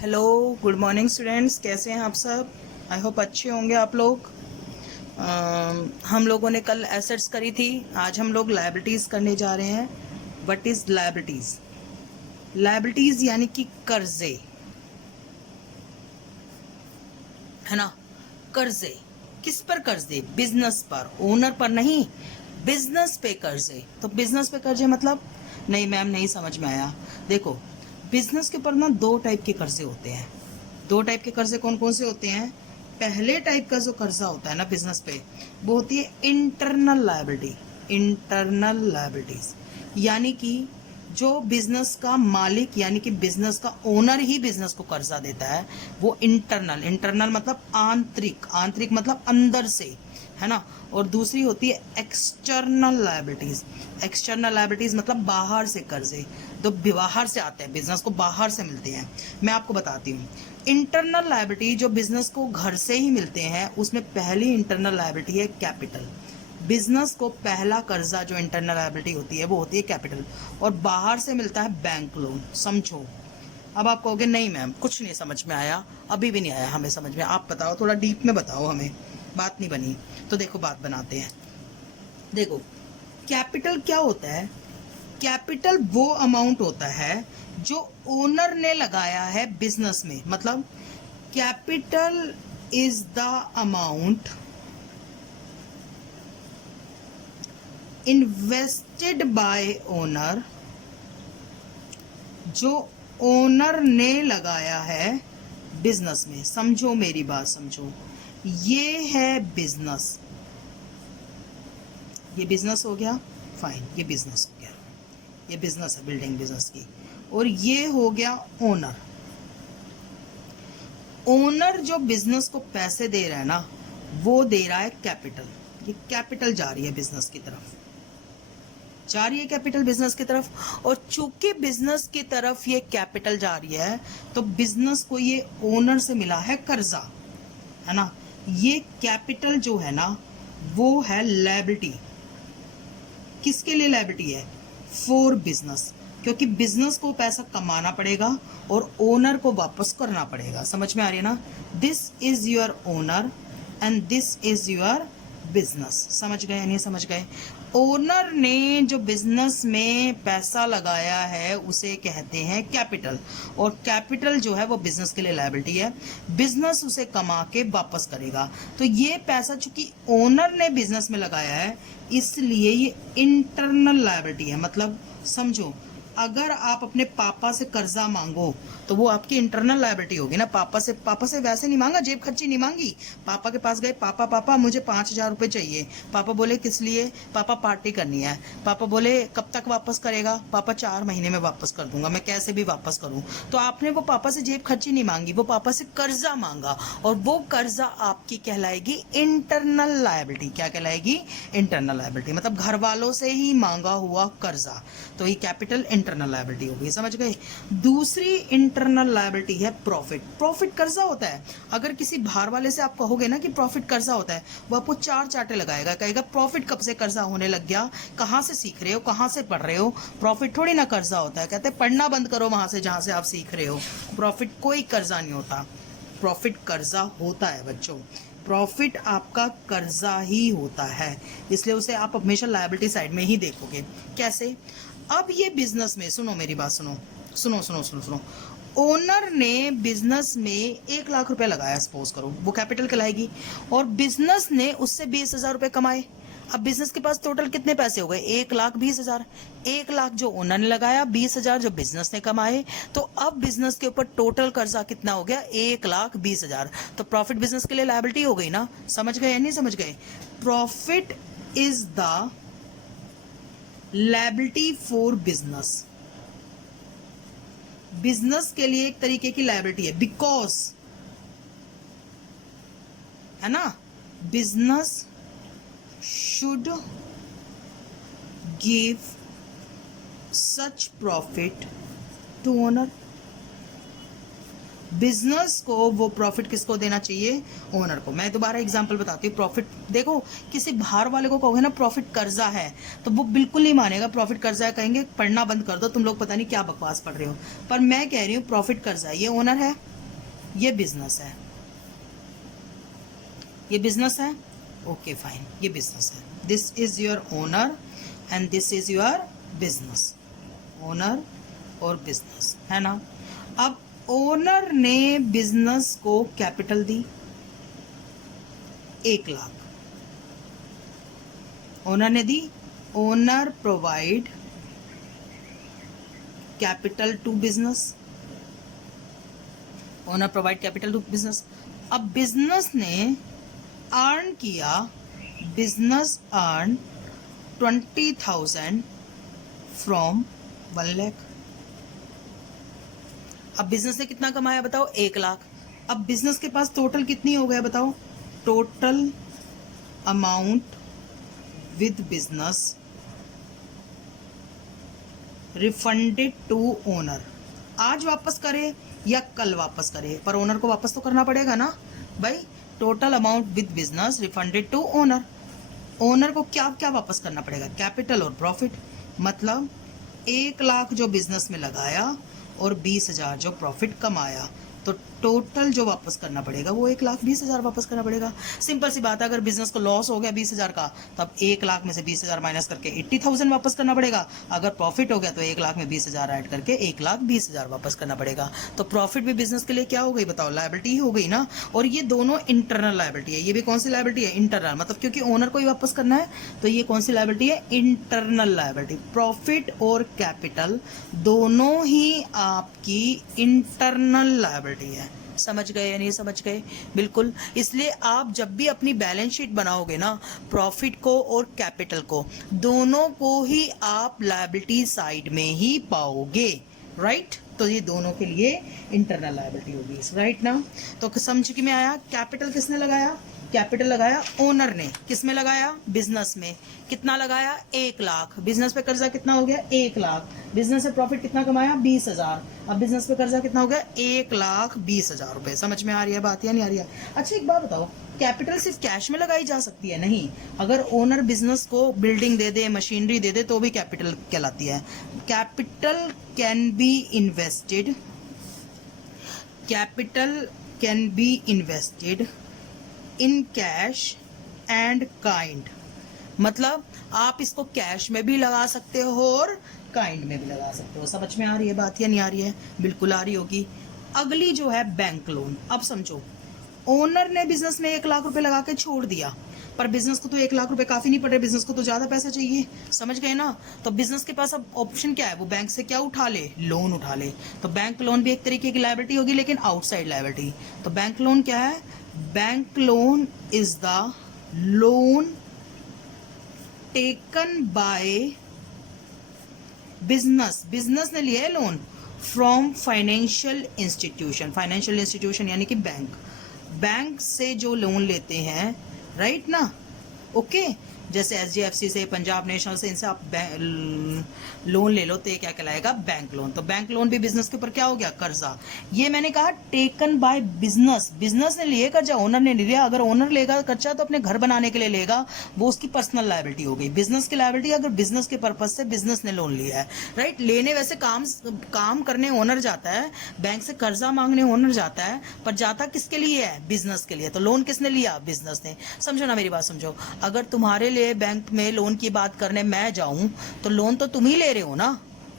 Hello, good morning students. कैसे हैं आप सब? आई होप अच्छे होंगे आप लोग। हम लोगों ने कल एसेट्स करी थी, आज हम लोग लायबिलिटीज़ करने जा रहे हैं। What is liabilities? लायबिलिटीज़ यानी कि कर्जे, है ना। कर्जे किस पर कर्जे? बिजनेस पर, ओनर पर नहीं, बिजनेस पे कर्जे। तो बिजनेस पे कर्जे मतलब, नहीं मैम नहीं समझ में आया। देखो, बिजनेस के ऊपर ना दो टाइप के कर्जे होते हैं। दो टाइप के कर्जे कौन कौन से होते हैं? पहले टाइप का जो कर्जा होता है ना बिजनेस पे, वो होती है इंटरनल लायबिलिटी। इंटरनल लायबिलिटीज यानी कि जो बिजनेस का मालिक यानी कि बिजनेस का ओनर ही बिजनेस को कर्जा देता है, वो इंटरनल। इंटरनल मतलब आंतरिक, आंतरिक मतलब अंदर से, है ना। और दूसरी होती है एक्सटर्नल लायबिलिटीज। एक्सटर्नल लायबिलिटीज मतलब बाहर से कर्जे, तो बाहर से आते हैं, बिजनेस को बाहर से मिलते हैं। मैं आपको बताती हूँ। इंटरनल लायबिलिटी जो बिजनेस को घर से ही मिलते हैं, उसमें पहली इंटरनल लायबिलिटी है कैपिटल। बिजनेस को पहला कर्जा जो इंटरनल लायबिलिटी होती है वो होती है कैपिटल, और बाहर से मिलता है बैंक लोन। समझो। अब आप कहोगे नहीं मैम कुछ नहीं समझ में आया, अभी भी नहीं आया हमें समझ में, आप बताओ, थोड़ा डीप में बताओ, हमें बात नहीं बनी। तो देखो बात बनाते हैं। देखो, कैपिटल क्या होता है? कैपिटल वो अमाउंट होता है जो ओनर ने लगाया है बिजनेस में। मतलब capital is the amount invested bye owner, जो ओनर ने लगाया है बिजनेस में। समझो मेरी बात, समझो। ये है बिजनेस, ये बिजनेस हो गया, फाइन, ये बिजनेस हो गया, ये बिजनेस है बिल्डिंग बिजनेस की। और ये हो गया ओनर। ओनर जो बिजनेस को पैसे दे रहा है ना, वो दे रहा है कैपिटल। ये कैपिटल जा रही है बिजनेस की तरफ, जा रही है कैपिटल बिजनेस की तरफ। और चूंकि बिजनेस की तरफ ये कैपिटल जा रही है, तो बिजनेस को ये ओनर से मिला है कर्जा, है ना। ये कैपिटल जो है ना, वो है लायबिलिटी। किसके लिए लायबिलिटी है? फॉर बिजनेस, क्योंकि बिजनेस को पैसा कमाना पड़ेगा और ओनर को वापस करना पड़ेगा। समझ में आ रही है ना? This is your owner and this is your business. समझ गए नहीं समझ गए? ओनर ने जो बिजनेस में पैसा लगाया है उसे कहते हैं कैपिटल, और कैपिटल जो है वो बिजनेस के लिए लायबिलिटी है। बिजनेस उसे कमा के वापस करेगा। तो ये पैसा चूंकि ओनर ने बिजनेस में लगाया है, इसलिए ये इंटरनल लायबिलिटी है। मतलब समझो, अगर आप अपने पापा से कर्जा मांगो तो वो आपकी इंटरनल लायबिलिटी होगी ना। पापा से वैसे नहीं मांगा, जेब खर्ची नहीं मांगी। पापा के पास गए, पापा पापा मुझे 5,000 रुपये चाहिए। पापा बोले किस लिए? पापा पार्टी करनी है। पापा बोले कब तक वापस करेगा? पापा 4 महीने में वापस कर दूंगा, मैं कैसे भी वापस करूं। तो आपने वो पापा से जेब खर्ची नहीं मांगी, वो पापा से कर्जा मांगा, और वो कर्जा आपकी कहलाएगी इंटरनल लायबिलिटी। क्या कहलाएगी? Internal liability. मतलब घर वालों से ही मांगा हुआ कर्जा, तो ये कैपिटल इंटरनल लायबिलिटी हो गई। समझ गए? दूसरी इंटरनल लायबिलिटी है प्रॉफिट। प्रॉफिट कर्जा होता है। अगर किसी बाहर वाले से आप कहोगे ना कि प्रॉफिट कर्जा होता है, वो आपको 4 चांटे लगाएगा, कहेगा प्रॉफिट कब से कर्जा होने लग गया, कहाँ से सीख रहे हो, कहाँ से पढ़ रहे हो, प्रॉफिट थोड़ी ना कर्जा होता है। कहते हैं पढ़ना बंद करो वहां से जहां से आप सीख रहे हो, प्रॉफिट कोई कर्जा नहीं होता। प्रॉफिट कर्जा होता है बच्चों, प्रॉफिट आपका कर्जा ही होता है, इसलिए उसे आप हमेशा लायबिलिटी साइड में ही देखोगे। कैसे? अब ये बिजनेस में, सुनो मेरी बात, सुनो सुनो सुनो सुनो सुनो। ओनर ने बिजनेस में 1,00,000 रुपए लगाया, सपोज करो, वो कैपिटल कहलाएगी। और बिजनेस ने उससे 20,000 रुपए कमाए। अब बिजनेस के पास टोटल कितने पैसे हो गए? 1,20,000। 1,00,000 जो ओनर ने लगाया, 20,000 जो बिजनेस ने कमाए। तो अब बिजनेस के ऊपर टोटल कर्जा कितना हो गया? 1,20,000। तो प्रॉफिट बिजनेस के लिए लायबिलिटी हो गई ना। समझ गए या नहीं समझ गए? Profit is the liability for business. Business के लिए एक तरीके की लायबिलिटी है, बिकॉज, है ना, business should give such profit to owner. Business को वो प्रॉफिट किसको देना चाहिए, ओनर को। मैं दोबारा एग्जांपल बताती हूँ। प्रॉफिट देखो, किसी बाहर वाले को कहोगे ना प्रॉफिट कर्जा है, तो वो बिल्कुल नहीं मानेगा। प्रॉफिट कर्जा है, कहेंगे पढ़ना बंद कर दो, तुम लोग पता नहीं क्या बकवास पढ़ रहे हो। पर मैं कह रही हूँ प्रॉफिट कर्जा है, ये ओनर है, ये बिजनेस है, ये बिजनेस है, ओके फाइन, ये बिजनेस है। This is your owner and this is your business, owner और बिजनेस, है ना। अब ओनर ने बिजनेस को कैपिटल दी 1 लाख, ओनर ने दी, owner provide capital to business, owner provide capital to business. अब बिजनेस ने अर्न किया, बिजनेस अर्न 20,000 फ्रॉम 1 लाख। अब बिजनेस ने कितना कमाया बताओ, 1 लाख। अब बिजनेस के पास टोटल कितनी हो गया बताओ, total amount with business refunded to owner. आज वापस करे या कल वापस करे, पर ओनर को वापस तो करना पड़ेगा ना भाई। Total amount with business refunded to owner. Owner को क्या क्या वापस करना पड़ेगा, कैपिटल और प्रॉफिट। मतलब 1 लाख जो बिजनेस में लगाया और 20,000 जो प्रॉफिट कमाया, तो टोटल जो वापस करना पड़ेगा वो 1,20,000 वापस करना पड़ेगा। सिंपल सी बात है, अगर बिजनेस को लॉस हो गया 20,000 का, तब 1 लाख में से 20,000 माइनस करके 80,000 वापस करना पड़ेगा। अगर प्रॉफिट हो गया तो 1 लाख में 20,000 ऐड करके 1,20,000 वापस करना पड़ेगा। तो प्रॉफिट भी बिजनेस के लिए क्या हो गई बताओ, लायबिलिटी ही हो गई ना। और ये दोनों इंटरनल लायबिलिटी है। ये भी कौन सी लायबिलिटी है, इंटरनल। मतलब क्योंकि ओनर को ही वापस करना है, तो ये कौन सी लायबिलिटी है, इंटरनल लायबिलिटी। प्रॉफिट और कैपिटल दोनों ही आपकी इंटरनल लायबिलिटी है। समझ गए या नहीं समझ गए, बिल्कुल। इसलिए आप जब भी अपनी बैलेंस शीट बनाओगे ना, प्रॉफिट को और कैपिटल को दोनों को ही आप लायबिलिटी साइड में ही पाओगे, राइट। तो ये दोनों के लिए इंटरनल लायबिलिटी होगी, राइट ना। तो समझ में आया, कैपिटल किसने लगाया, कैपिटल लगाया ओनर ने। किस में लगाया, बिजनेस में। कितना लगाया, 1 लाख। बिजनेस पे कर्जा कितना हो गया, 1 लाख। बिजनेस से प्रॉफिट कितना कमाया, 20,000। अब बिजनेस पे कर्जा कितना हो गया, 1,20,000 रुपए। समझ में आ रही है बात या नहीं आ रही है। अच्छा एक बात बताओ, कैपिटल सिर्फ कैश में लगाई जा सकती है, नहीं। अगर ओनर बिजनेस को बिल्डिंग दे दे, मशीनरी दे दे, तो भी कैपिटल कहलाती है। Capital can be invested, capital can be invested in cash and kind. मतलब आप इसको कैश में भी लगा सकते हो और काइंड में भी लगा सकते हो। समझ में आ रही है बात या नहीं आ रही है, बिल्कुल आ रही होगी। अगली जो है बैंक लोन। अब समझो, ओनर ने बिजनेस में 1 लाख रुपए लगा के छोड़ दिया, पर बिजनेस को तो 1 लाख रुपए काफी नहीं पड़ रहे, बिजनेस को तो ज्यादा पैसा चाहिए। समझ गए ना। तो बिजनेस के पास अब ऑप्शन क्या है, वो बैंक से क्या उठा ले, लोन उठा ले। तो बैंक लोन भी एक तरीके की लायबिलिटी होगी, लेकिन आउटसाइड लायबिलिटी। तो बैंक लोन क्या है, bank loan is the loan taken by business, business ने लिया है loan, from financial institution. Financial institution यानी कि बैंक, बैंक से जो लोन लेते हैं, राइट ना, ओके। जैसे SGFC से, पंजाब नेशनल से, इनसे आप लोन ले लो, तो ये क्या कहलाएगा, बैंक लोन। तो बैंक लोन भी बिजनेस के ऊपर क्या हो गया, कर्जा। ये मैंने कहा टेकन बाय बिजनेस, बिजनेस ने लिए कर्जा, ओनर ने नहीं लिया। अगर ओनर लेगा कर्जा तो अपने घर बनाने के लिए लेगा, वो उसकी पर्सनल लायबिलिटी हो गई। बिजनेस की लायबिलिटी अगर बिजनेस के पर्पज से बिजनेस ने लोन लिया है, राइट। लेने वैसे काम करने ओनर जाता है, बैंक से कर्जा मांगने ओनर जाता है, पर जाता किसके लिए है, बिजनेस के लिए। तो लोन किसने लिया, बिजनेस ने। समझो ना मेरी बात, समझो। अगर तुम्हारे बैंक में लोन की बात करने मैं जाऊं, तो लोन तो तुम ही ले रहे हो ना,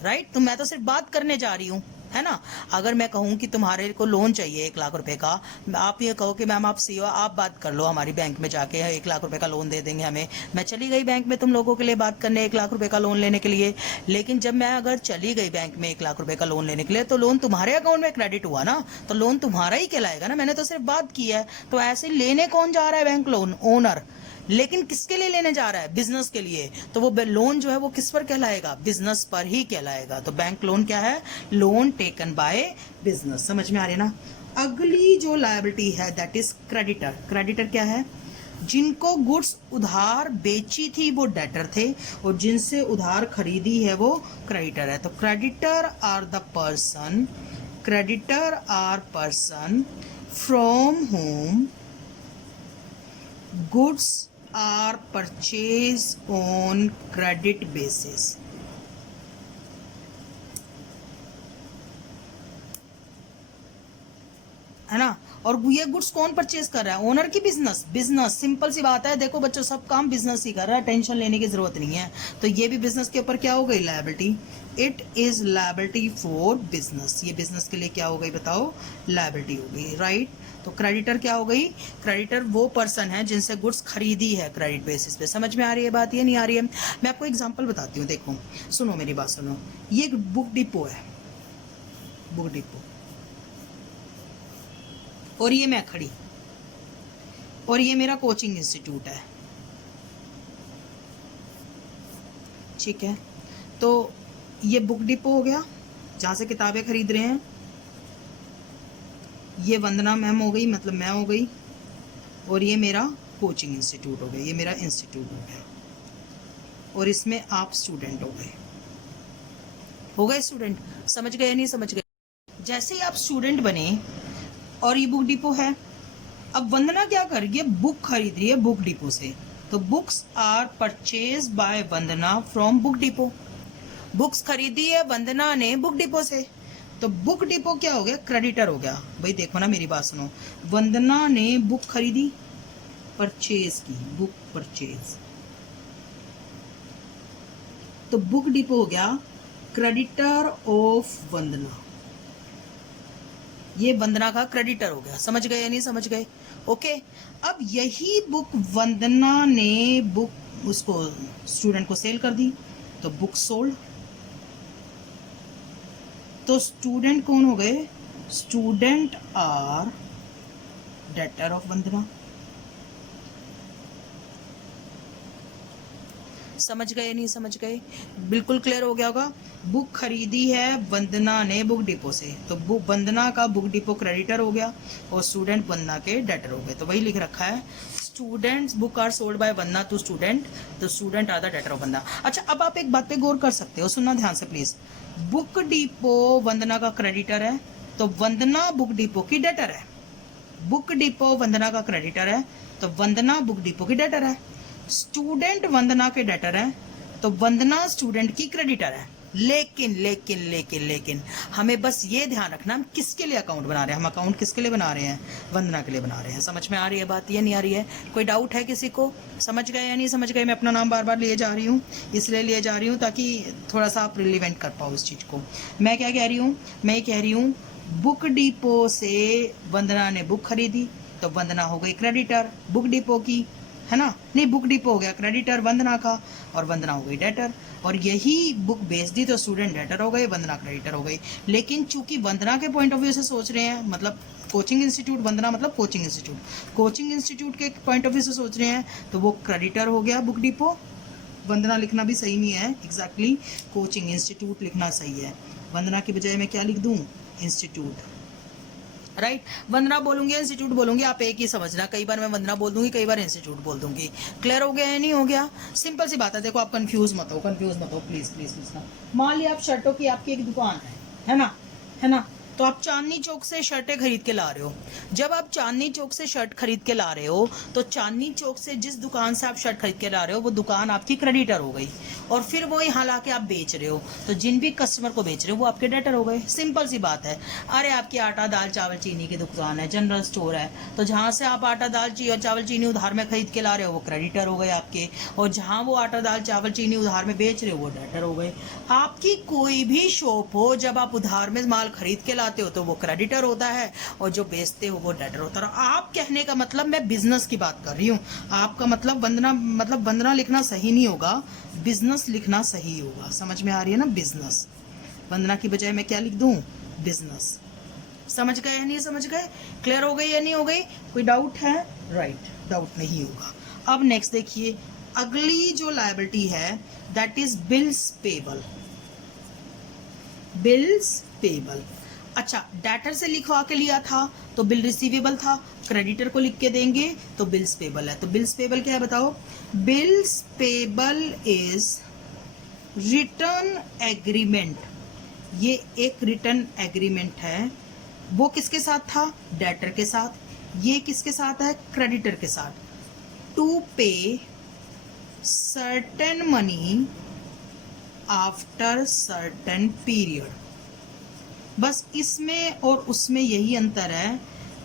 राइट। तो मैं तो सिर्फ बात करने जा रही हूं, है ना। अगर मैं कहूं कि तुम्हारे को लोन चाहिए 1 लाख रुपए का, आप ये कहो कि मैम आप सीओ, आप बात कर लो हमारी बैंक में जाके, 1 लाख रुपए का लोन दे देंगे हमें। मैं चली गई बैंक में तुम लोगों के लिए बात करने 1 लाख रुपए का लोन लेने के लिए। लेकिन जब मैं अगर चली गई बैंक में 1 लाख रुपए का लोन लेने के लिए, तो लोन तुम्हारे अकाउंट में क्रेडिट हुआ ना, तो लोन तुम्हारा ही कहलाएगा ना, मैंने तो सिर्फ बात की है। तो ऐसे लेने कौन जा रहा है बैंक लोन, ओनर। लेकिन किसके लिए लेने जा रहा है, बिजनेस के लिए। तो वो लोन जो है वो किस पर कहलाएगा, बिजनेस पर ही कहलाएगा। तो बैंक लोन क्या है, लोन टेकन बाय बिजनेस। समझ में आ रही है ना। अगली जो लायबिलिटी है दैट इज क्रेडिटर। क्रेडिटर क्या है, जिनको गुड्स उधार बेची थी वो डेटर थे, और जिनसे उधार खरीदी है वो क्रेडिटर है। तो creditor are the person creditor are person from whom goods are purchased on credit basis. है ना। और ये गुड्स कौन परचेज कर रहा है? ओनर की बिजनेस। बिजनेस सिंपल सी बात है, देखो बच्चों सब काम बिजनेस ही कर रहा है, टेंशन लेने की जरूरत नहीं है। तो ये भी बिजनेस के ऊपर क्या हो गई? Liability. It is liability for business. ये बिजनेस के लिए क्या हो गई बताओ? लायबिलिटी हो गई, राइट। तो क्रेडिटर क्या हो गई? क्रेडिटर वो पर्सन है जिनसे गुड्स खरीदी है क्रेडिट बेसिस पे। समझ में आ रही है बात? ये नहीं आ रही है? मैं आपको एग्जाम्पल बताती हूँ, देखो सुनो मेरी बात सुनो। ये एक बुक डिपो है, बुक डिपो, और ये मैं खड़ी, और ये मेरा कोचिंग इंस्टीट्यूट है, ठीक है। तो ये बुक डिपो हो गया जहाँ से किताबें खरीद रहे हैं, ये वंदना मैम हो गई, मतलब मैं हो गई, और ये मेरा कोचिंग इंस्टीट्यूट हो गया, ये मेरा इंस्टीट्यूट हो गया, और इसमें आप स्टूडेंट हो गए स्टूडेंट। समझ गए या नहीं समझ गए? जैसे ही आप स्टूडेंट बने और ये बुक डिपो है, अब वंदना क्या कर रही है? बुक खरीद रही है बुक डिपो से। तो books are purchase by Vandana from book depot. Books खरीदी है वंदना ने बुक डिपो से, तो बुक डिपो क्या हो गया? क्रेडिटर हो गया। भाई देखो ना मेरी बात सुनो, वंदना ने बुक खरीदी, परचेज की, बुक परचेज, तो बुक डिपो हो गया क्रेडिटर ऑफ वंदना। ये वंदना का क्रेडिटर हो गया। समझ गए या नहीं समझ गए? ओके। अब यही बुक वंदना ने बुक उसको स्टूडेंट को सेल कर दी, तो बुक सोल्ड। तो स्टूडेंट कौन हो गए? स्टूडेंट आर डेटर ऑफ वंदना। समझ गए नहीं समझ गए? बिल्कुल क्लियर हो गया होगा। बुक खरीदी है वंदना ने बुक डिपो से, तो बुक वंदना का बुक डिपो क्रेडिटर हो गया और स्टूडेंट वंदना के डेटर हो गए। तो वही लिख रखा है, students book are sold by Vandana to student, तो student are the debtor of Vandana. अच्छा, अब आप एक बात पे गौर कर सकते हो, सुनना ध्यान से प्लीज। बुक डिपो वंदना का क्रेडिटर है, तो वंदना बुक डिपो की डेटर है। बुक डिपो वंदना का क्रेडिटर है, तो वंदना बुक डिपो की डेटर है। स्टूडेंट वंदना के डेटर है, तो वंदना स्टूडेंट की क्रेडिटर है। लेकिन लेकिन लेकिन लेकिन हमें बस ये ध्यान रखना, हम किसके लिए अकाउंट बना रहे हैं? हम अकाउंट किसके लिए बना रहे हैं? वंदना के लिए बना रहे हैं। समझ में आ रही है बात? ये नहीं आ रही है? कोई डाउट है किसी को? समझ गए या नहीं समझ गए? मैं अपना नाम बार बार लिए जा रही हूँ, इसलिए लिए जा रही हूँ ताकि थोड़ा सा आप रिलीवेंट कर पाओ इस चीज़ को। मैं क्या कह रही हूँ? मैं ये कह रही हूँ बुक डिपो से वंदना ने बुक खरीदी, तो वंदना हो गई क्रेडिटर बुक डिपो की, है ना। नहीं, बुक डिपो हो गया क्रेडिटर वंदना का, और वंदना हो गई डेटर। और यही बुक बेच दी तो स्टूडेंट डेटर हो गए, वंदना क्रेडिटर हो गई। लेकिन चूंकि वंदना के पॉइंट ऑफ व्यू से सोच रहे हैं, मतलब कोचिंग इंस्टीट्यूट, वंदना मतलब कोचिंग इंस्टीट्यूट, कोचिंग इंस्टीट्यूट के पॉइंट ऑफ व्यू से सोच रहे हैं, तो वो क्रेडिटर हो गया बुक डिपो। वंदना लिखना भी सही नहीं है, एग्जैक्टली कोचिंग इंस्टीट्यूट लिखना सही है। वंदना की बजाय मैं क्या लिख दूं? Institute, right. वंदना बोलूंगी इंस्टीट्यूट बोलूंगी, आप एक ही समझना। कई बार मैं वंदना बोल दूंगी, कई बार इंस्टीट्यूट बोल दूंगी। क्लियर हो गया या नहीं हो गया? सिंपल सी बात है। देखो आप कंफ्यूज मत हो, कंफ्यूज मत हो, प्लीज प्लीज प्लीज ना। मान लिया आप शर्टों की आपकी एक दुकान है ना, है ना। तो आप चांदनी चौक से शर्टें खरीद के ला रहे हो। जब आप चांदनी चौक से शर्ट खरीद के ला रहे हो, तो चांदनी चौक से जिस दुकान से आप शर्ट खरीद के ला रहे हो, वो दुकान आपकी क्रेडिटर हो गई, और फिर वो यहाँ ला के आप बेच रहे हो, तो जिन भी कस्टमर को बेच रहे हो वो आपके डेटर हो गए। सिंपल सी बात है। अरे आपकी आटा दाल चावल चीनी की दुकान है, जनरल स्टोर है, तो जहाँ से आप आटा दाल चावल चीनी उधार में खरीद के ला रहे हो वो क्रेडिटर हो गए आपके, और जहाँ वो आटा दाल चावल चीनी उधार में बेच रहे हो वो डेटर हो गए। आपकी कोई भी शॉप हो, जब आप उधार में माल खरीद के लाते हो तो वो क्रेडिटर होता है, और जो बेचते हो वो डेटर होता है। आप कहने का मतलब, मैं बिजनेस की बात कर रही हूँ, आपका मतलब वंदना, मतलब वंदना लिखना सही नहीं होगा, बिजनेस लिखना सही होगा। समझ में आ रही है ना? बिजनेस। वंदना की बजाय मैं क्या लिख दूं? बिजनेस। समझ गए या नहीं समझ गए? क्लियर हो गई या नहीं हो गई? कोई डाउट है? राइट, डाउट नहीं होगा। अब नेक्स्ट देखिए, अगली जो लायबिलिटी है that is bills payable. Bills payable. अच्छा, डेटर से लिखवा के लिया था तो बिल रिसीवेबल था, क्रेडिटर को लिख के देंगे तो बिल्स पेबल है। तो बिल्स पेबल क्या है बताओ? Bills payable is return agreement ये एक रिटर्न एग्रीमेंट है, वो किसके साथ था? डेटर के साथ। ये किसके साथ है? क्रेडिटर के साथ। टू पे certain money after certain period. बस इसमें और उसमें यही अंतर है,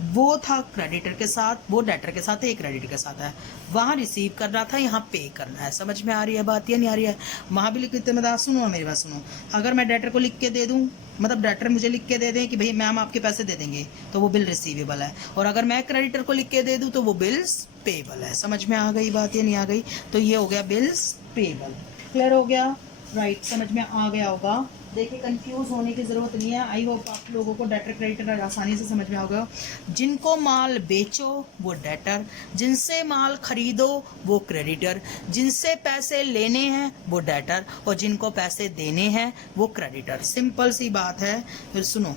वो था क्रेडिटर के साथ, वो डेटर के साथ है, ये क्रेडिटर के साथ है। वहां रिसीव करना था, यहाँ पे करना है। समझ में आ रही है बात या नहीं आ रही है? वहां भी लिख देते, मतलब सुनो और मेरी बात सुनो। अगर मैं डेटर को लिख के दे दूं, मतलब डेटर मुझे लिख के दे दें कि भाई मैम आपके पैसे दे देंगे, तो वो बिल रिसीवेबल है। और अगर मैं क्रेडिटर को लिख के दे दूं तो वो बिल्स पेबल है। समझ में आ गई बात या नहीं आ गई? तो ये हो गया बिल्स पेबल। क्लियर हो गया? राइट, समझ में आ गया होगा। देखिए कंफ्यूज होने की ज़रूरत नहीं है। आई होप आप लोगों को डेटर क्रेडिटर आसानी से समझ में आ गया। जिनको माल बेचो वो डेटर, जिनसे माल खरीदो वो क्रेडिटर, जिनसे पैसे लेने हैं वो डेटर, और जिनको पैसे देने हैं वो क्रेडिटर। सिंपल सी बात है। फिर सुनो,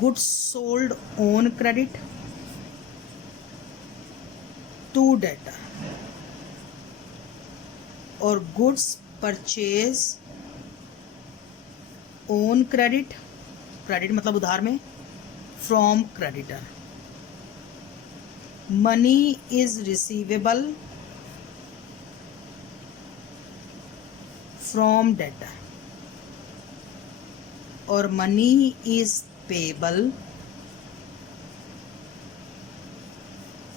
goods sold on credit to debtor, और goods purchase on credit, credit मतलब उधार में, from creditor. Money is receivable from debtor, और money is payable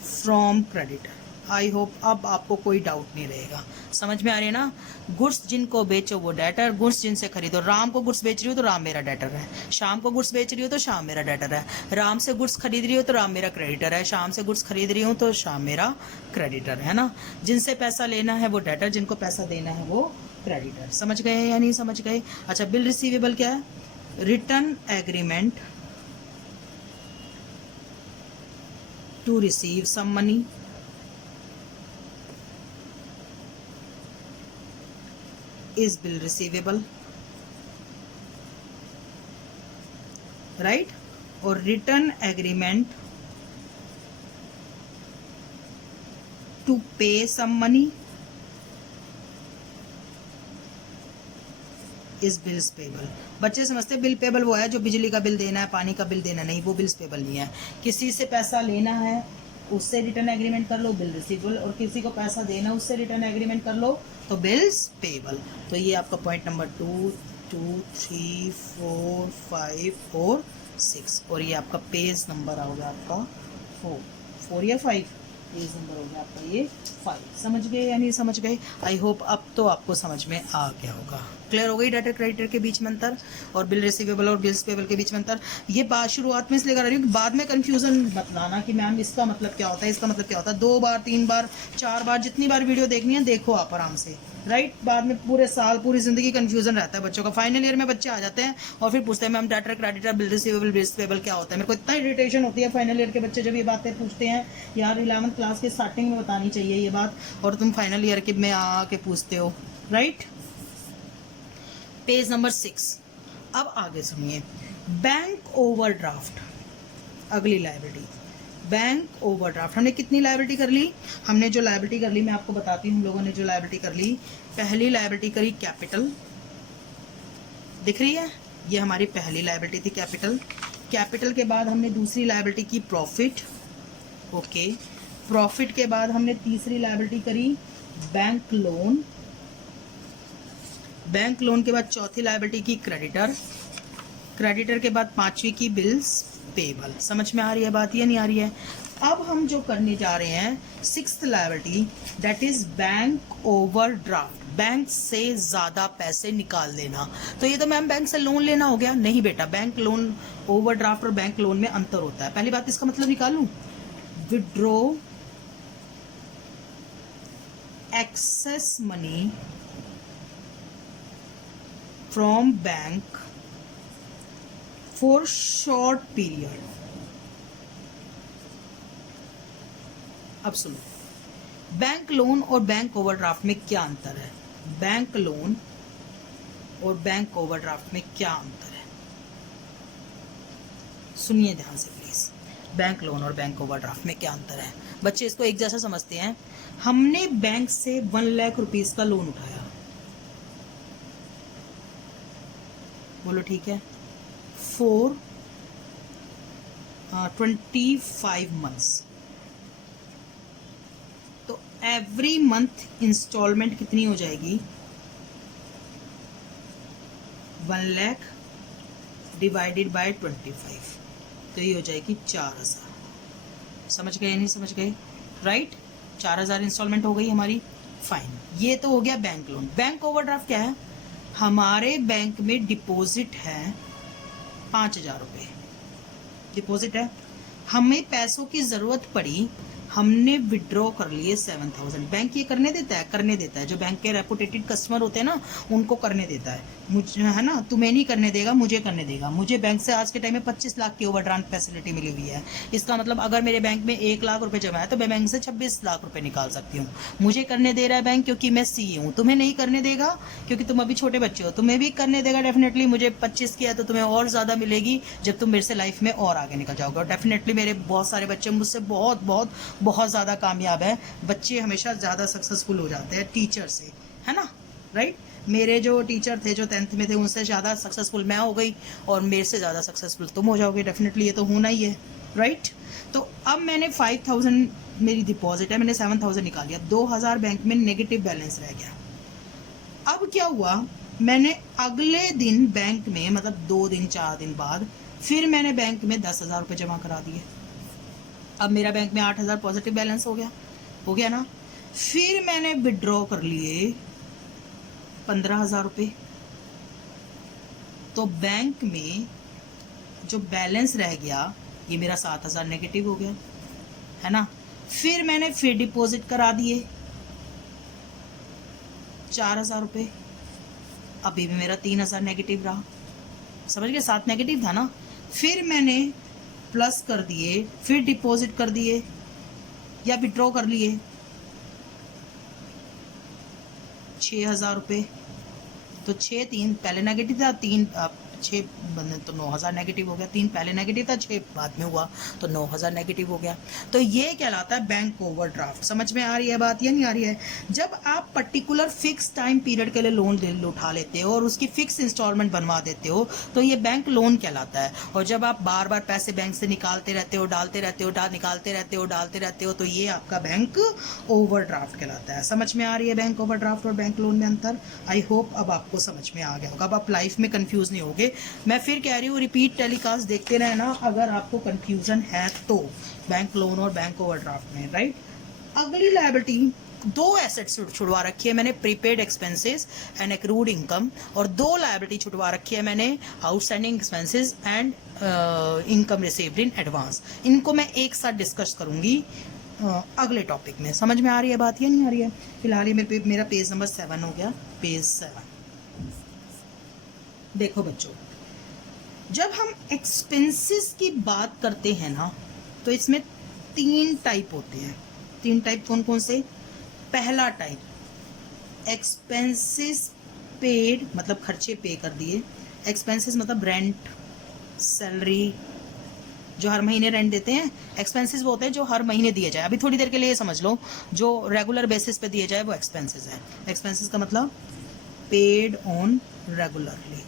from creditor. I hope अब आपको कोई डाउट नहीं रहेगा। समझ में आ रही है ना? गुड्स जिनको बेचो वो डेटर, गुड्स जिनसे खरीदो। राम को गुड्स बेच रही हो तो राम मेरा डेटर है, शाम को गुड्स बेच रही हो तो शाम मेरा डेटर है, राम से गुड्स खरीद रही हो तो राम मेरा क्रेडिटर है, शाम से गुड्स खरीद रही हूँ तो शाम मेरा क्रेडिटर है ना। जिनसे पैसा लेना है वो डेटर, जिनको पैसा देना है वो क्रेडिटर। समझ गए या नहीं समझ गए? अच्छा, बिल रिसीवेबल क्या है? Return agreement to receive some money, is bill receivable, right? और return agreement to pay some money is bills payable. बच्चे समझते हैं बिल पेबल वो है जो बिजली का बिल देना है, पानी का बिल देना, नहीं, वो बिल्स पेबल नहीं है। किसी से पैसा लेना है उससे रिटर्न एग्रीमेंट कर लो, बिल रिसीवेबल, और किसी को पैसा देना उससे रिटर्न एग्रीमेंट कर लो तो बिल्स पेबल। तो ये आपका पॉइंट नंबर 2, 2, 3, 4, 5 और 6, और ये आपका पेज नंबर होगा आपका 4 या 5, पेज नंबर हो गया आपका ये 5। समझ गए या नहीं समझ गए? आई होप अब तो आपको समझ में आ गया होगा। क्लियर हो गई डेटर क्रेडिटर के बीच में अंतर, और बिल रिसीवेबल और बिल्स पेबल के बीच में अंतर। ये बात शुरुआत में इसलिए कर रही हूँ कि बाद में कंफ्यूजन मत लाना कि मैम इसका मतलब क्या होता है, इसका मतलब क्या होता है। 2 बार 3 बार 4 बार जितनी बार वीडियो देखनी है देखो आप आराम से, राइट? बाद में पूरे साल पूरी जिंदगी कंफ्यूजन रहता है बच्चों का। फाइनल ईयर में बच्चे आ जाते हैं और फिर पूछते हैं ma'am debtor creditor bill receivable bills payable क्या होता है। मेरे को इतना इरिटेशन होती है फाइनल ईयर के बच्चे जब ये बातें पूछते हैं। यार 11th क्लास के स्टार्टिंग में बतानी चाहिए ये बात, और तुम फाइनल ईयर के में आके पूछते हो, राइट? Page number 6। अब आगे सुनिए, बैंक ओवरड्राफ्ट, अगली लायबिलिटी। बैंक ओवरड्राफ्ट, हमने कितनी लायबिलिटी कर ली? हमने जो लायबिलिटी कर ली मैं आपको बताती हूँ। हम लोगों ने जो लायबिलिटी कर ली, पहली लायबिलिटी करी कैपिटल, दिख रही है? ये हमारी पहली लायबिलिटी थी कैपिटल। कैपिटल के बाद हमने दूसरी लायबिलिटी की प्रॉफिट, ओके। प्रॉफिट के बाद हमने तीसरी लायबिलिटी करी बैंक लोन। बैंक लोन के बाद चौथी लायबिलिटी की क्रेडिटर। क्रेडिटर के बाद पांचवी की बिल्स पेबल। समझ में आ रही है बात या नहीं आ रही है? अब हम जो करने जा रहे हैं 6th liability, that is bank overdraft, bank से ज्यादा पैसे निकाल लेना। तो ये तो मैम बैंक से लोन लेना हो गया, नहीं बेटा, बैंक लोन ओवरड्राफ्ट और बैंक लोन में अंतर होता है। पहली बात इसका मतलब निकालूं, withdraw excess money from bank for short period. अब सुनो, बैंक लोन और बैंक ओवरड्राफ्ट में क्या अंतर है? बैंक लोन और बैंक ओवरड्राफ्ट में क्या अंतर है? सुनिए ध्यान से प्लीज। बैंक लोन और बैंक ओवरड्राफ्ट में क्या अंतर है? बच्चे इसको एक जैसा समझते हैं। हमने बैंक से 1 लाख रुपीस का लोन उठाया, बोलो ठीक है, 25 मंथ्स। तो एवरी मंथ इंस्टॉलमेंट कितनी हो जाएगी, 1 लाख डिवाइडेड बाय 25, तो ये हो जाएगी 4000। समझ गए नहीं समझ गए, राइट? 4000 इंस्टॉलमेंट हो गई हमारी, फाइन। ये तो हो गया बैंक लोन। बैंक ओवरड्राफ्ट क्या है, हमारे बैंक में डिपॉजिट है 5000 रुपये डिपॉजिट है, हमें पैसों की ज़रूरत पड़ी, हमने विड्रॉ कर लिए 7000। बैंक ये करने देता है? करने देता है। जो बैंक के रेपुटेटेड कस्टमर होते हैं ना, उनको करने देता है, मुझे है ना, तुम्हें नहीं करने देगा, मुझे करने देगा। मुझे बैंक से आज के टाइम में 25 लाख की ओवरड्राफ्ट फैसिलिटी मिली हुई है। इसका मतलब अगर मेरे बैंक में 1 लाख रुपए जमा है तो मैं बैंक से 26 लाख रुपए निकाल सकती हूँ। मुझे करने दे रहा है बैंक क्योंकि मैं सीए हूँ। तुम्हें नहीं करने देगा क्योंकि तुम अभी छोटे बच्चे हो। तुम्हें भी करने देगा डेफिनेटली। मुझे 25 किया तो तुम्हें और ज़्यादा मिलेगी जब तुम मेरे से लाइफ में और आगे निकल जाओगे। और डेफिनेटली मेरे बहुत सारे बच्चे मुझसे बहुत बहुत बहुत ज़्यादा कामयाब है। बच्चे हमेशा ज़्यादा सक्सेसफुल हो जाते हैं टीचर से, है ना, राइट? मेरे जो टीचर थे जो 10th में थे, उनसे ज़्यादा सक्सेसफुल मैं हो गई और मेरे से ज़्यादा सक्सेसफुल तुम हो जाओगे। डेफिनेटली ये तो होना ही है, राइट? तो अब मैंने 5000 मेरी डिपॉजिट है, मैंने 7000 निकाल लिया, 2000 बैंक में नेगेटिव बैलेंस रह गया। अब क्या हुआ, मैंने अगले दिन बैंक में, मतलब 2 दिन 4 दिन बाद, फिर मैंने बैंक में 10,000 रुपये जमा करा दिए। अब मेरा बैंक में 8000 पॉजिटिव बैलेंस हो गया ना। फिर मैंने विड्रॉ कर लिए 15,000 रुपये। तो बैंक में जो बैलेंस रह गया, ये मेरा 7000 नेगेटिव हो गया, है ना। फिर मैंने फिर डिपॉजिट करा दिए 4000 रुपये, अभी भी मेरा 3000 नेगेटिव रहा। समझ गए, 7 नेगेटिव था ना। फिर मैंने प्लस कर दिए, फिर डिपॉजिट कर दिए या विड्रॉ कर लिए 6000 रुपये। तो 6 3 पहले नेगेटिव था, 3 6 बने तो 9000 नेगेटिव हो गया। 3 पहले नेगेटिव था, 6 बाद में हुआ तो 9000 नेगेटिव हो गया। तो ये कहलाता है बैंक ओवरड्राफ्ट। समझ में आ रही है बात या नहीं आ रही है? जब आप पर्टिकुलर फिक्स टाइम पीरियड के लिए लोन उठा लेते हो और उसकी फिक्स इंस्टॉलमेंट बनवा देते हो तो ये बैंक लोन कहलाता है। और जब आप बार बार पैसे बैंक से निकालते रहते हो, डालते रहते हो, निकालते रहते हो, डालते रहते हो, तो ये आपका बैंक ओवरड्राफ्ट कहलाता है। समझ में आ रही है बैंक ओवरड्राफ्ट और बैंक लोन में अंतर? आई होप अब आपको समझ में आ गया होगा, अब आप लाइफ में कंफ्यूज नहीं होगे। मैं फिर कह रही हूँ, रिपीट टेलीकास्ट देखते रहना अगर आपको कंफ्यूजन है तो, बैंक लोन और बैंक ओवरड्राफ्ट में, राइट। अगली लायबिलिटी, 2 एसेट्स छुड़वा रखी है मैंने, prepaid expenses and accrued income, और 2 लायबिलिटी छुड़वा रखी है मैंने, outstanding expenses and income received in advance. इनको मैं एक साथ डिस्कस करूंगी अगले टॉपिक में। समझ में आ रही है बात या नहीं आ रही है? फिलहाल ये मेरा पेज नंबर 7 हो गया, पेज 7। देखो बच्चों, जब हम एक्सपेंसेस की बात करते हैं ना, तो इसमें 3 टाइप होते हैं। 3 टाइप कौन कौन से? पहला टाइप, एक्सपेंसेस पेड, मतलब खर्चे पे कर दिए। एक्सपेंसेस मतलब रेंट, सैलरी, जो हर महीने रेंट देते हैं। एक्सपेंसेस वो होते हैं जो हर महीने दिए जाए। अभी थोड़ी देर के लिए समझ लो, जो रेगुलर बेसिस पे दिए जाए वो एक्सपेंसेस है। एक्सपेंसेस का मतलब पेड ऑन रेगुलरली।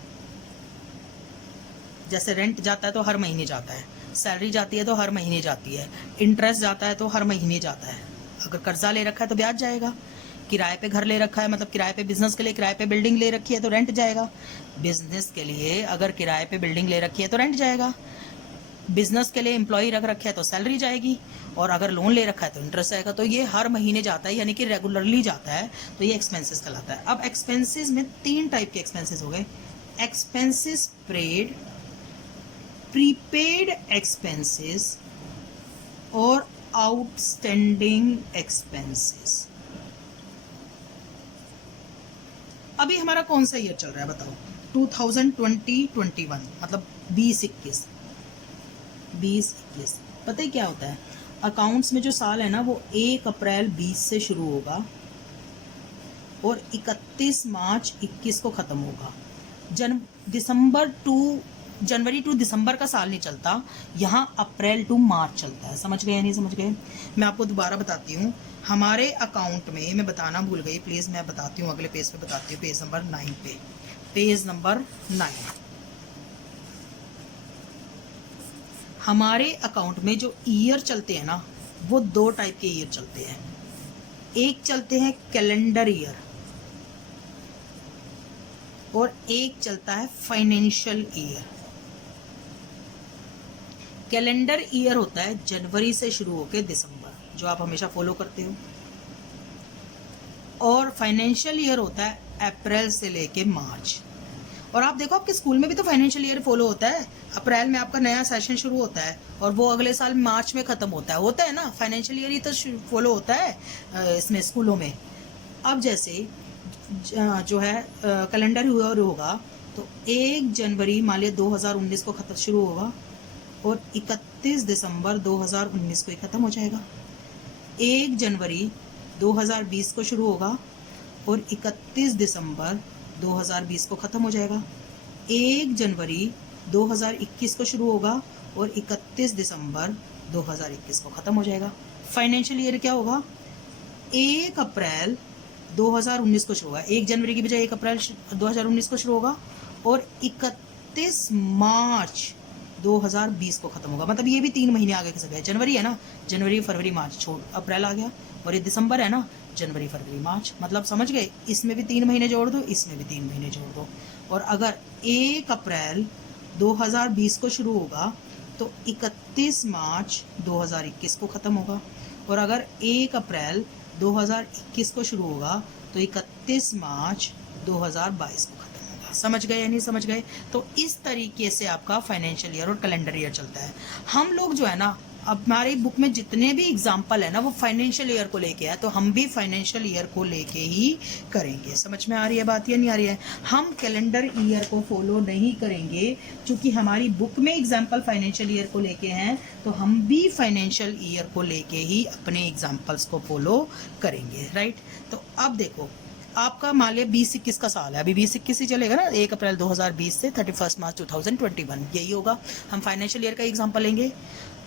जैसे रेंट जाता है तो हर महीने जाता है, सैलरी जाती है तो हर महीने जाती है, इंटरेस्ट जाता है तो हर महीने जाता है। अगर कर्जा ले रखा है तो ब्याज जाएगा, किराए पे घर ले रखा है, मतलब किराए पे बिजनेस के लिए किराए पे बिल्डिंग ले रखी है तो रेंट जाएगा। बिजनेस के लिए अगर किराए पे बिल्डिंग ले रखी है तो रेंट जाएगा। बिजनेस के लिए एम्प्लॉय रख रखे है तो सैलरी जाएगी, और अगर लोन ले रखा है तो इंटरेस्ट आएगा। तो ये हर महीने जाता है, यानी कि रेगुलरली जाता है, तो ये एक्सपेंसेस कहलाता है। अब एक्सपेंसेस में 3 टाइप के एक्सपेंसेस हो गए, एक्सपेंसेस पेड, प्रीपेड एक्सपेंसेस और आउटस्टैंडिंग एक्सपेंसेस। अभी हमारा कौन सा ईयर चल रहा है बताओ? 2020-21, मतलब 2021। पता है क्या होता है? अकाउंट्स में जो साल है ना, वो 1 अप्रैल 20 से शुरू होगा और 31 मार्च 21 को ख़त्म होगा। जनवरी टू दिसंबर का साल नहीं चलता, यहाँ अप्रैल टू मार्च चलता है। समझ गए या नहीं समझ गए? मैं आपको दोबारा बताती हूँ। हमारे अकाउंट में, मैं बताना भूल गई, प्लीज़ मैं बताती हूँ, अगले पेज पे बताती हूँ, पेज नंबर 9 पे, पेज नंबर 9। हमारे अकाउंट में जो ईयर चलते हैं ना, वो दो टाइप के ईयर चलते हैं। एक चलते हैं कैलेंडर ईयर और एक चलता है फाइनेंशियल ईयर। कैलेंडर ईयर होता है जनवरी से शुरू होकर दिसंबर, जो आप हमेशा फॉलो करते हो, और फाइनेंशियल ईयर होता है अप्रैल से लेके मार्च। और आप देखो आपके स्कूल में भी तो फाइनेंशियल ईयर फॉलो होता है। अप्रैल में आपका नया सेशन शुरू होता है और वो अगले साल मार्च में खत्म होता है ना। फाइनेंशियल ईयर ही तो फॉलो होता है इसमें स्कूलों में। अब जैसे जो है कैलेंडर ईयर होगा तो 1 जनवरी मान लिया 2019 को खत्म शुरू होगा और 31 दिसंबर 2019 को ही खत्म हो जाएगा। 1 जनवरी 2020 को शुरू होगा और 31 दिसंबर 2020 को ख़त्म हो जाएगा। 1 जनवरी 2021 को शुरू होगा और 31 दिसंबर 2021 को ख़त्म हो जाएगा। फाइनेंशियल ईयर क्या होगा? 1 अप्रैल 2019 को शुरू होगा, 1 जनवरी की बजाय 1 अप्रैल 2019 को शुरू होगा और 31 मार्च 2020 को खत्म होगा। मतलब ये भी 3 महीने आगे चल गए। जनवरी है ना, जनवरी फरवरी मार्च छोड़ अप्रैल आ गया, और ये दिसंबर है ना, जनवरी फरवरी मार्च। मतलब समझ गए, इसमें भी 3 महीने जोड़ दो, इसमें भी 3 महीने जोड़ दो। और अगर 1 अप्रैल 2020 को शुरू होगा तो 31 मार्च 2021 को ख़त्म होगा, और अगर 1 अप्रैल 2021 को शुरू होगा तो 31 मार्च 2022 को खत्म होगा। समझ गए या नहीं समझ गए? तो इस तरीके से आपका फाइनेंशियल ईयर और कैलेंडर ईयर चलता है। हम लोग जो है ना, अब हमारी बुक में जितने भी एग्जाम्पल है ना वो फाइनेंशियल ईयर को लेके है, तो हम भी फाइनेंशियल ईयर को लेके ही करेंगे। समझ में आ रही है बात या नहीं आ रही है? हम कैलेंडर ईयर को फॉलो नहीं करेंगे, क्योंकि हमारी बुक में एग्जाम्पल फाइनेंशियल ईयर को लेके हैं, तो हम भी फाइनेंशियल ईयर को लेके ही अपने एग्जाम्पल्स को फॉलो करेंगे। राइट? तो अब देखो, आपका मान लिया 2021 का साल है, अभी 2021 ही चलेगा ना, 1 अप्रैल 2020 से 31 मार्च 2021, यही होगा। हम फाइनेंशियल ईयर का एग्जाम्पल लेंगे।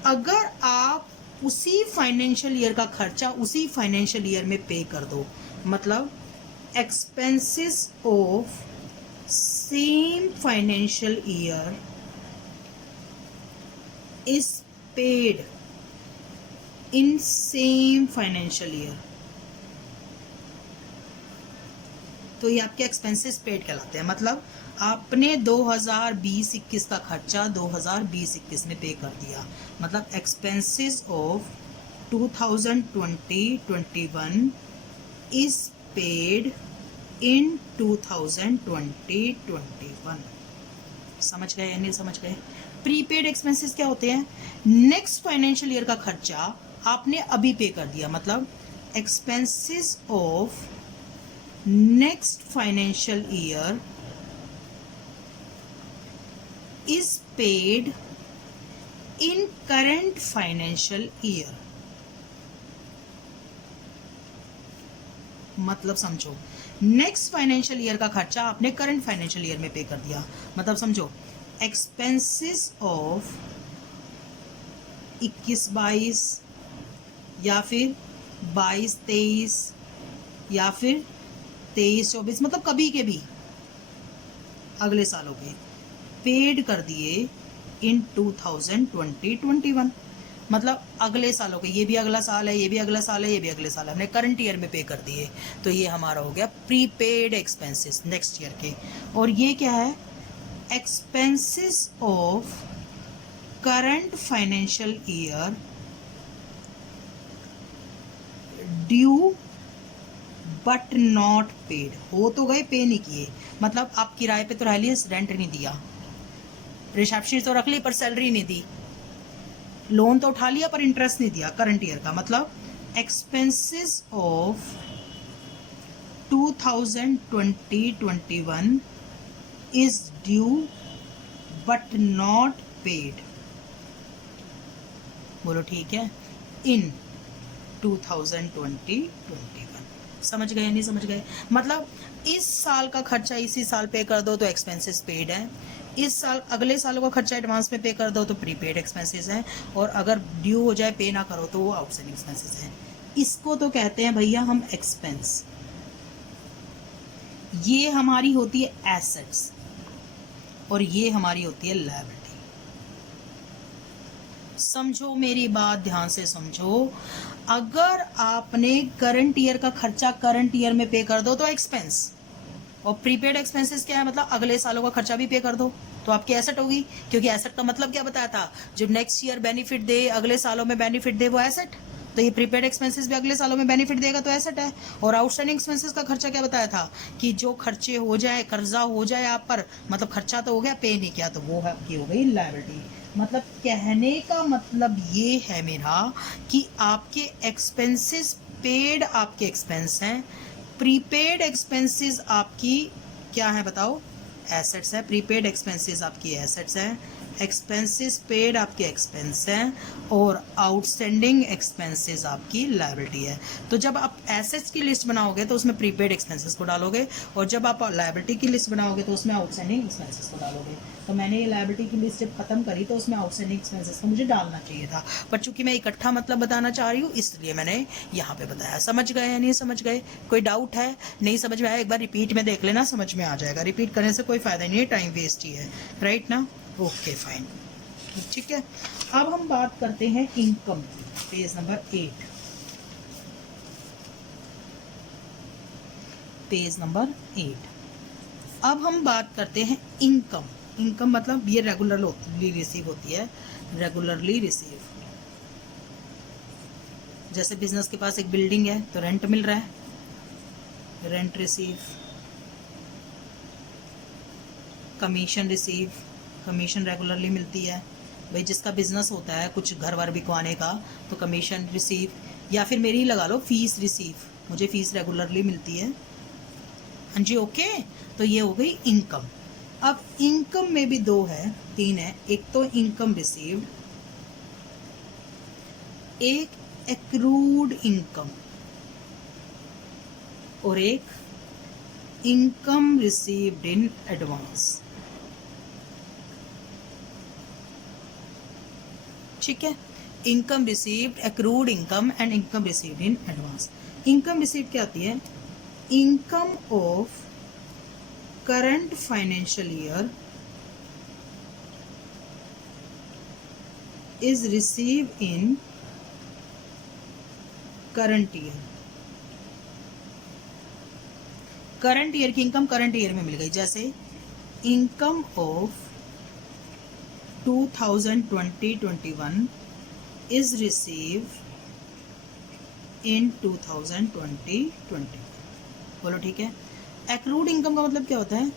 अगर आप उसी फाइनेंशियल ईयर का खर्चा उसी फाइनेंशियल ईयर में पे कर दो, मतलब expenses of same financial year is paid in same financial year, तो ये आपके एक्सपेंसेस पेड कहलाते हैं। मतलब आपने 2020-21 का खर्चा 2020-21 में पे कर दिया, मतलब expenses of 2020-21 is paid in 2020-21। समझ गए या नहीं समझ गए? प्रीपेड एक्सपेंसेस क्या होते हैं? नेक्स्ट फाइनेंशियल ईयर का खर्चा आपने अभी पे कर दिया, मतलब expenses of next financial year is paid in current financial year। मतलब समझो, नेक्स्ट फाइनेंशियल ईयर का खर्चा आपने करंट फाइनेंशियल ईयर में पे कर दिया। मतलब समझो, एक्सपेंसेस ऑफ 21-22 या फिर 22-23 या फिर 23-24, मतलब कभी के भी अगले सालों के पेड कर दिए इन 2020-21। मतलब अगले सालों के, ये भी अगला साल है, ये भी अगला साल है, ये भी अगले साल है, हमने करंट ईयर में पे कर दिए, तो ये हमारा हो गया प्रीपेड एक्सपेंसेस नेक्स्ट ईयर के। और ये क्या है? Expenses of current financial year due but not paid. हो तो गए, पे नहीं किए। मतलब आप किराए पे तो रह लिए, रेंट नहीं दिया, रिसेप्शन तो रख ली पर सैलरी नहीं दी, लोन तो उठा लिया पर इंटरेस्ट नहीं दिया, करंट ईयर का। मतलब expenses of 2020-21 is due but not paid. बोलो ठीक है? इन 2020-21। समझ गए नहीं समझ गए? मतलब इस साल का खर्चा इसी साल पे कर दो तो एक्सपेंसेस पेड है, इस साल अगले सालों का खर्चा एडवांस में पे कर दो तो प्रीपेड एक्सपेंसेस हैं, और अगर ड्यू हो जाए पे ना करो तो वो आउटस्टैंडिंग एक्सपेंसेस हैं। इसको तो कहते हैं भैया हम एक्सपेंस। ये हमारी होती है एसेट्स और ये हमारी होती है लायबिलिटी। समझो मेरी बात, ध्यान से समझो। अगर आपने करंट ईयर का खर्चा करंट ईयर में पे कर दो तो एक्सपेंस, और प्रीपेड एक्सपेंसेस क्या है, मतलब अगले सालों का खर्चा भी पे कर दो तो आपकी एसेट होगी। क्योंकि एसेट का मतलब क्या बताया था, जो नेक्स्ट ईयर बेनिफिट दे, अगले सालों में बेनिफिट दे, वो एसेट। तो ये प्रीपेड एक्सपेंसेस भी अगले सालों में बेनिफिट देगा तो एसेट है। और आउटस्टैंडिंग एक्सपेंसेस का खर्चा क्या बताया था, कि जो खर्चे हो जाए, कर्जा हो जाए आप पर, मतलब खर्चा तो हो गया, पे नहीं किया, तो वो आपकी हो गई लायबिलिटी। मतलब कहने का मतलब ये है मेरा कि आपके एक्सपेंसेस पेड आपके एक्सपेंस हैं, प्रीपेड एक्सपेंसेस आपकी क्या है बताओ, एसेट्स है। प्रीपेड एक्सपेंसेस आपकी एसेट्स हैं, एक्सपेंसेस पेड आपके एक्सपेंस हैं, और आउटस्टैंडिंग एक्सपेंसेस आपकी लायबिलिटी है। तो जब आप एसेट्स की लिस्ट बनाओगे तो उसमें प्रीपेड एक्सपेंसेस को डालोगे, और जब आप लायबिलिटी की लिस्ट बनाओगे तो उसमें आउटस्टैंडिंग एक्सपेंसेस को डालोगे। तो मैंने ये लायबिलिटी की लिस्ट जब खत्म करी तो उसमें आउटस्टैंडिंग एक्सपेंसेस को मुझे डालना चाहिए था, पर चूंकि मैं इकट्ठा मतलब बताना चाह रही हूँ इसलिए मैंने यहाँ पे बताया। समझ गए या नहीं समझ गए? कोई डाउट है? नहीं समझ में आया, एक बार रिपीट में देख लेना, समझ में आ जाएगा। रिपीट करने से कोई फायदा नहीं है, टाइम वेस्ट ही है, राइट ना? ओके फाइन, ठीक है। अब हम बात करते हैं इनकम की, पेज नंबर 8, पेज नंबर 8। अब हम बात करते हैं इनकम। इनकम मतलब ये रेगुलरली रिसीव होती है, रेगुलरली रिसीव। जैसे बिजनेस के पास एक बिल्डिंग है तो रेंट मिल रहा है, rent receive. Commission receive, commission regularly मिलती है। भाई जिसका बिजनेस होता है कुछ घर वर बिकवाने का तो कमीशन रिसीव, या फिर मेरी ही लगा लो फीस रिसीव, मुझे फीस रेगुलरली मिलती है। हाँ जी, ओके। तो ये हो गई इनकम। अब इनकम में भी दो है, तीन है। एक तो इनकम रिसीव्ड, एक एक्रूड इनकम, और एक इनकम रिसीव्ड इन एडवांस। ठीक है, income received, accrued income and income received in advance. Income received क्या आती है, income of current financial year is received in current year। Current year की income current year में मिल गई। जैसे income of 2020-21 is received in 2020-21। बोलो ठीक है। एक्रूड इनकम का मतलब क्या होता है,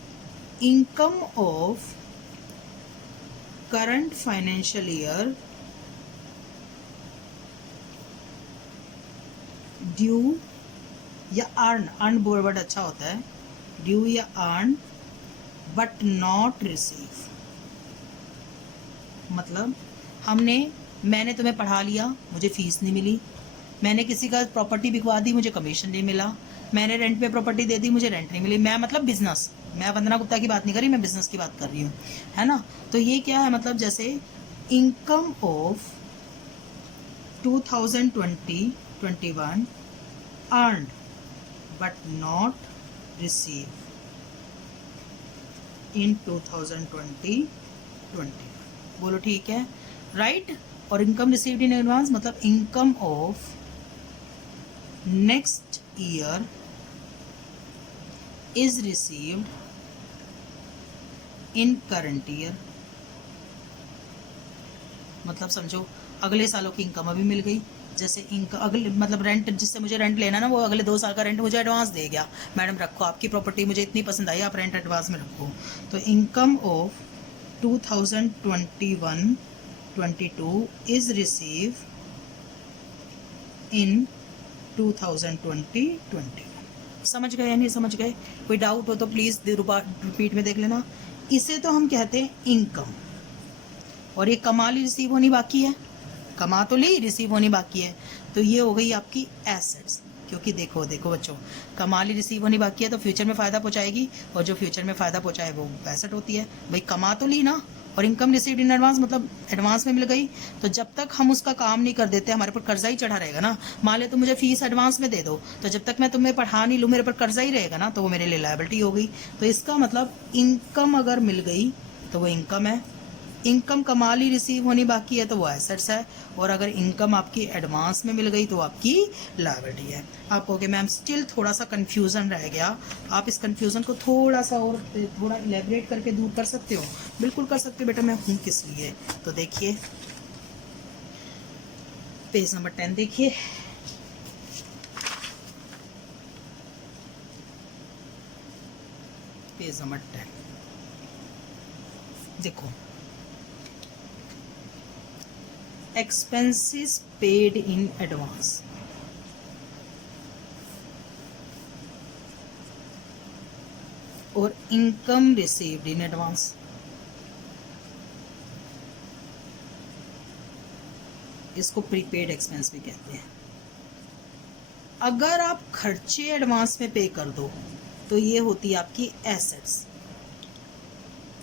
income of current financial year due या अर्न, अर्न वर्ड अच्छा होता है, ड्यू या अर्न बट नॉट रिसीव। मतलब मैंने तुम्हें पढ़ा लिया, मुझे फीस नहीं मिली। मैंने किसी का प्रॉपर्टी बिकवा दी, मुझे कमीशन नहीं मिला। मैंने रेंट पे प्रॉपर्टी दे दी, मुझे रेंट नहीं मिली। मैं मतलब बिजनेस, मैं वंदना गुप्ता की बात नहीं कर रही, मैं बिजनेस की बात कर रही हूँ, है ना। तो ये क्या है, मतलब जैसे income of 2020-21 earned but not received in 2020-20। बोलो ठीक है, राइट। और इनकम रिसीव्ड इन एडवांस मतलब income of next year is received in current year. मतलब समझो अगले सालों की इनकम अभी मिल गई। जैसे इनकम अगले मतलब रेंट, जिससे मुझे रेंट लेना ना, वो अगले 2 साल का रेंट मुझे एडवांस दे गया, मैडम रखो आपकी प्रॉपर्टी मुझे इतनी पसंद आई, आप रेंट एडवांस में रखो। तो income of 2021-22 is receive in 2020-21। समझ गए या नहीं समझ गए? कोई डाउट हो तो प्लीज़ रिपीट में देख लेना। इसे तो हम कहते हैं इनकम, और ये कमा ली रिसीव होनी बाकी है, कमा तो ली रिसीव होनी बाकी है। तो ये हो गई आपकी एसेट्स। क्योंकि देखो बच्चों, कमा ली रिसीव होनी बाकी है तो फ्यूचर में फ़ायदा पहुंचाएगी, और जो फ्यूचर में फ़ायदा पहुंचाए वो एसेट होती है। भाई कमा तो ली ना, और इनकम रिसीव्ड इन एडवांस मतलब एडवांस में मिल गई। तो जब तक हम उसका काम नहीं कर देते हमारे पर कर्जा ही चढ़ा रहेगा ना। मान ले तुम मुझे फीस एडवांस में दे दो, तो जब तक मैं तुम्हें पढ़ा नहीं लूँ मेरे पर कर्जा ही रहेगा ना, तो वो मेरे लिए लायबिलिटी हो गई। तो इसका मतलब इनकम अगर मिल गई तो वो इनकम है, इनकम कमाल ही रिसीव होनी बाकी है तो वो एसेट्स है, और अगर इनकम आपकी एडवांस में मिल गई तो आपकी लायबिलिटी है। आप कहोगे मैम स्टिल थोड़ा सा कंफ्यूजन रह गया, आप इस कंफ्यूजन को थोड़ा सा और थोड़ा इलेबरेट करके दूर कर सकते हो? बिल्कुल कर सकते हो बेटा, मैं हूँ किस लिए। तो देखिए पेज नंबर 10 देखिए, पेज नंबर 10 देखो, expenses paid in advance, और income received in advance। इसको प्रीपेड एक्सपेंस भी कहते हैं। अगर आप खर्चे एडवांस में पे कर दो तो ये होती है आपकी एसेट्स।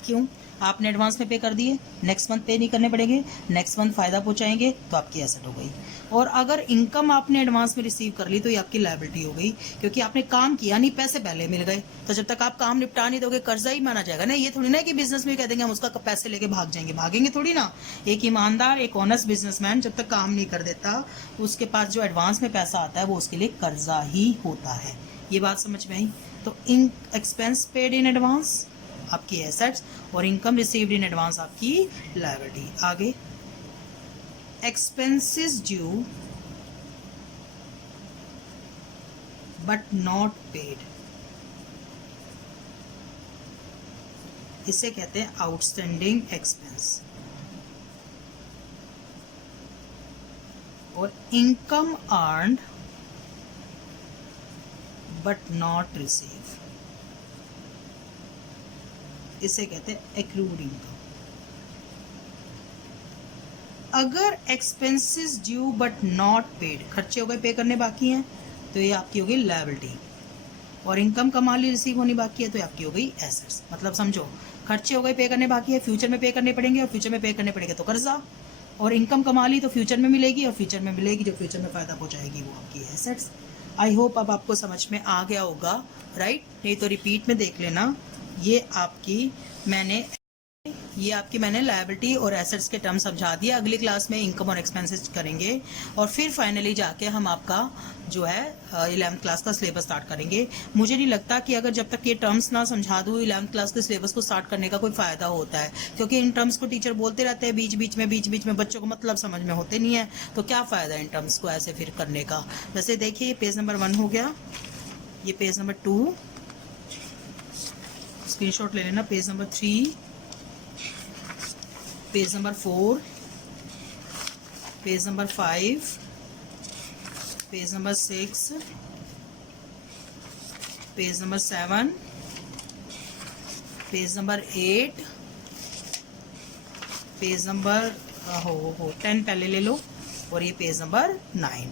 क्यों? आपने एडवांस में पे कर दिए, नेक्स्ट मंथ पे नहीं करने पड़ेंगे, नेक्स्ट मंथ फायदा पहुंचाएंगे तो आपकी एसेट हो गई। और अगर इनकम आपने एडवांस में रिसीव कर ली तो ये आपकी लायबिलिटी हो गई, क्योंकि आपने काम किया नहीं, पैसे पहले मिल गए। तो जब तक आप काम निपटा नहीं दोगे कर्जा ही माना जाएगा ना। ये थोड़ी ना कि बिजनेस में कह देंगे हम उसका पैसे लेके भाग जाएंगे, भागेंगे थोड़ी ना। एक ईमानदार, एक ऑनेस्ट बिजनेसमैन जब तक काम नहीं कर देता, उसके पास जो एडवांस में पैसा आता है वो उसके लिए कर्जा ही होता है। ये बात समझ में आई? तो इन एक्सपेंस पेड इन एडवांस आपकी एसेट्स, और इनकम रिसीव्ड इन एडवांस आपकी लायबिलिटी। आगे expenses due but not paid, इसे कहते हैं आउटस्टैंडिंग एक्सपेंस। और income earned but not receive, इसे कहते हैं एक्रूड इनकम। अगर expenses due but not paid, खर्चे हो गए पे करने बाकी हैं, तो ये आपकी हो गई लायबिलिटी। और इनकम कमा ली रिसीव होनी बाकी है तो ये आपकी हो गई एसेट्स। मतलब समझो, खर्चे हो गए पे करने बाकी है, फ्यूचर में पे करने पड़ेंगे, और फ्यूचर में पे करने पड़ेंगे तो कर्जा। और इनकम कमा ली तो फ्यूचर में मिलेगी, और फ्यूचर में मिलेगी जो फ्यूचर में फायदा पहुंचाएगी वो आपकी एसेट्स। आई होप अब आपको समझ में आ गया होगा, राइट? नहीं तो रिपीट में देख लेना। ये आपकी मैंने लायबिलिटी और एसेट्स के टर्म समझा दिया। अगली क्लास में इनकम और एक्सपेंसेस करेंगे, और फिर फाइनली जाके हम आपका जो है 11th क्लास का सिलेबस स्टार्ट करेंगे। मुझे नहीं लगता कि अगर जब तक ये टर्म्स ना समझा दूँ 11th क्लास के सिलेबस को स्टार्ट करने का कोई फायदा होता है, क्योंकि इन टर्म्स को टीचर बोलते रहते हैं बीच बीच में, बच्चों को मतलब समझ में होते नहीं है, तो क्या फ़ायदा इन टर्म्स को ऐसे फिर करने का। वैसे देखिए पेज नंबर 1 हो गया, ये पेज नंबर 2 स्क्रीनशॉट ले लेना, page number 3, page number 4, page number 5, page number 6, page number 7, page number 8, page number 10 पहले ले लो, और ये पेज नंबर 9।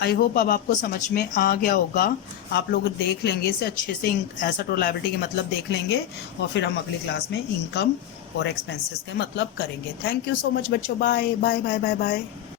आई होप अब आपको समझ में आ गया होगा। आप लोग देख लेंगे इसे अच्छे से, एसेट और लायबिलिटी के मतलब देख लेंगे, और फिर हम अगली क्लास में इनकम और एक्सपेंसेस के मतलब करेंगे। थैंक यू सो मच बच्चों, bye bye bye bye bye.